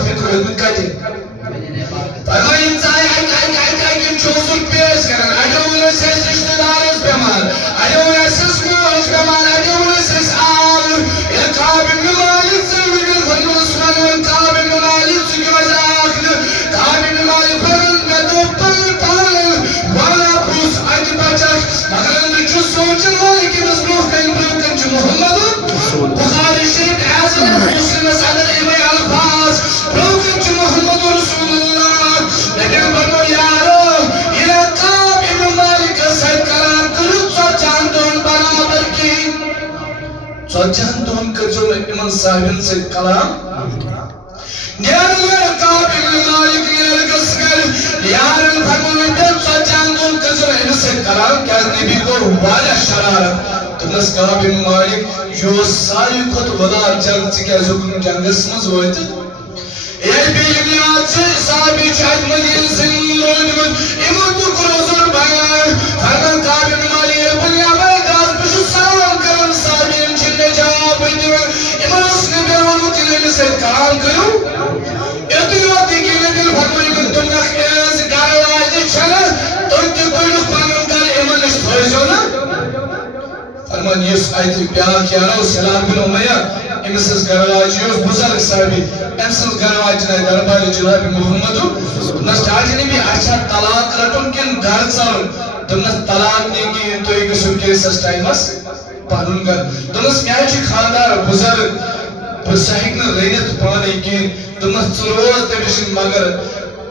منافق روزمت کتے فرمائیں انسان یم چوزر پیش کرن اڑیون اس رشتہ دارس بیمار اڑیون اس موج بیمار اڑیون اس آل یہ کعب بن مالک سے بھی خدا سبحانہ کعب بن مالک سے مذاق کعب بن مالک فرن میں تو پال والا پوس اج بچک مگر اندر جو سوچن والے کہ بس روح کہیں برکن جو محمد بخاری شریف اعظم مسلم صدر ابن الفاظ برکن جو محمد رسول اللہ لیکن بنو یارو یہ کعب بن مالک سے کلام کرو سوچان دون برابر کی سوچان دون کر جو امام صاحبن سے کلام نیار کعب بن مالک نیار گسگر یار فرمون دل سوچان دون کر جو امام سے کلام کیا نبی کو والا شرارت تمس کعب بن مالک جو ساری خود ودار جنگ سے کیا حکم جنگس مز ہوئے تھے یہ بھی ابن سے صحابی چاہت مدین سے لوڈمت امت کروزر بیان فرمان کعب بن مالک بنیا بے گاز بشو سلام کرن صحابی انچنے جواب دیو امت نے بیرون مطلب سے کلام کرو اتنواتی کی نبی فرمائی من تم نخیز گارواج چھلے تم تی کوئی نخوانم کر امت نشتوئی جو نا فرمان یس آیتی بیان کیا رہا سلام بن امیہ امسز گرواج یوز بزرگ صاحبی امسز گرواج نے دربار جناب محمد نشتاج نے بھی اچھا طلاق رٹن کن گھر چل تمس طلاق نہیں کی تو ایک سنکے سس ٹائمس پڑھن گا تمس کیا چھ خاندار بزرگ بسحق نہ رینت پانے کی تمس چروز تبشن مگر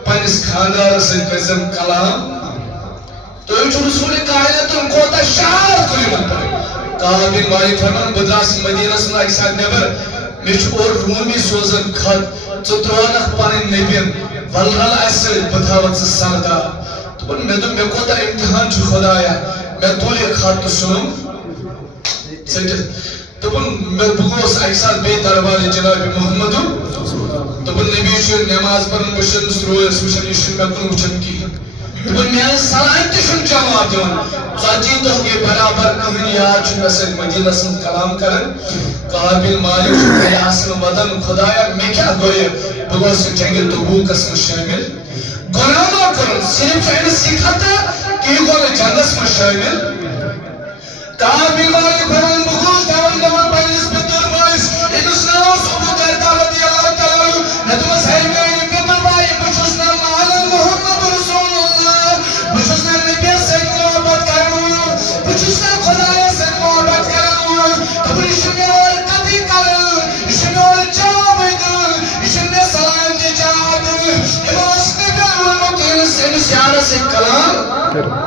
پنس خاندار سے قسم کلام تو یہ رسول کائناتن کوتا شعار کلمت پڑے کعب بن مالک فرمان بدراس مدینہ سن ایک ساتھ نیبر مجھ اور رومی سوزن خط چترونخ پانین نبین والرال ایسے بتاوت سے سردا تو بن میں تو میں کوتا امتحان چھو خدایا میں تولی خط سنم تو بن میں بگوس ایک ساتھ بے دربار جناب محمد تو بن نبی چھو نماز پر مشن سروع سوشن یشن میں کن وچن کی تو میں سلام تشن جواب دیون ژتجی دۄہ گٔے برابر کٕہٕنۍ یاد چھُ مےٚ سۭتۍ مدینہ سُنٛد کلام کران کعب بن مالک چھُ مےٚ آسان ودان خدایا مےٚ کیٛاہ گوٚو بہٕ گوٚوُس جنگِ تبوٗکس منٛز شٲمِل گۄناہ ما کوٚرُن صرف چھُ أمِس یہِ خطا کہِ یہِ گوٚو نہٕ جنگس منٛز شٲمِل کعب بن مالک فرمان بہٕ گوٚوُس دپان دپان پننِس پِتٕر بٲیِس أمِس ناو اوس ابوٗ دردہ رضی اللہ تعالیٰ عنہ مےٚ دوٚپمس ہے میٛانہِ پِتٕر بھاے بہٕ چھُس نہٕ مانان محمد رسول اللہ بہٕ چھُس نہٕ نبیَس سۭتۍ محبت کران وول بہٕ چھُس نہٕ خۄدایَس سۭتۍ محبت کران وول دوٚپُن یہِ چھُ مےٚ اورٕ کتھٕے کران یہِ چھُ مےٚ اورٕ جوابٕے دِوان یہِ چھُنہٕ مےٚ سلام تہِ جواب دِوان أمۍ اوس نبیَن ووٚنمُت أمِس یارس سۭتۍ کلام